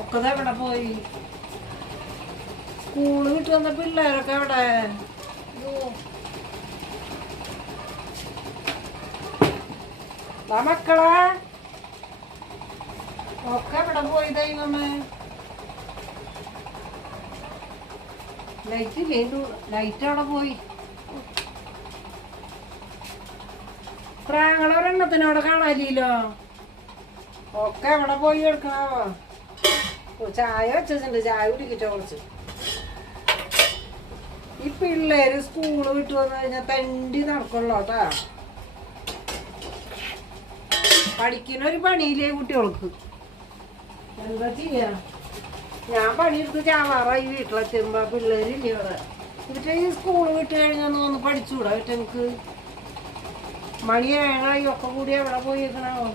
ഒക്കെ എവിടെ പോയി? സ്കൂള് വിട്ട് വന്ന പിള്ളേരൊക്കെ എവിടെ? മക്കളെ ഒക്കെ എവിടെ പോയി? ദൈവമേ, ലൈറ്റ് ഇല്ലേ? ലൈറ്റ് അവിടെ പോയി. പ്രാങ്ങളൊരെണ്ണത്തിനോടെ കാണാനില്ലല്ലോ. ഒക്കെ എവിടെ പോയി എടുക്കണാവോ? ചായ വെച്ചിട്ടുണ്ട്, ചായ കുടിക്കട്ടെ കുറച്ച്. ഈ പിള്ളേര് സ്കൂള് വിട്ട് വന്നു കഴിഞ്ഞാൽ തണ്ടി നടക്കുള്ളൂ കേട്ടാ. പഠിക്കുന്നൊരു പണിയില്ലേ കുട്ടികൾക്ക്? എന്താ ചെയ്യാ? ഞാൻ പണിയെടുത്ത് ചാവാറായി വീട്ടിലെത്തുമ്പോ പിള്ളേരില്ലേ ഇവിടെ. എന്നിട്ട് ഈ സ്കൂള് വിട്ട് കഴിഞ്ഞാൽ ഒന്ന് പഠിച്ചുകൂടാ? എനിക്ക് മണി 7 ഒക്കെ കൂടി എവിടെ പോയി വെക്കണോ?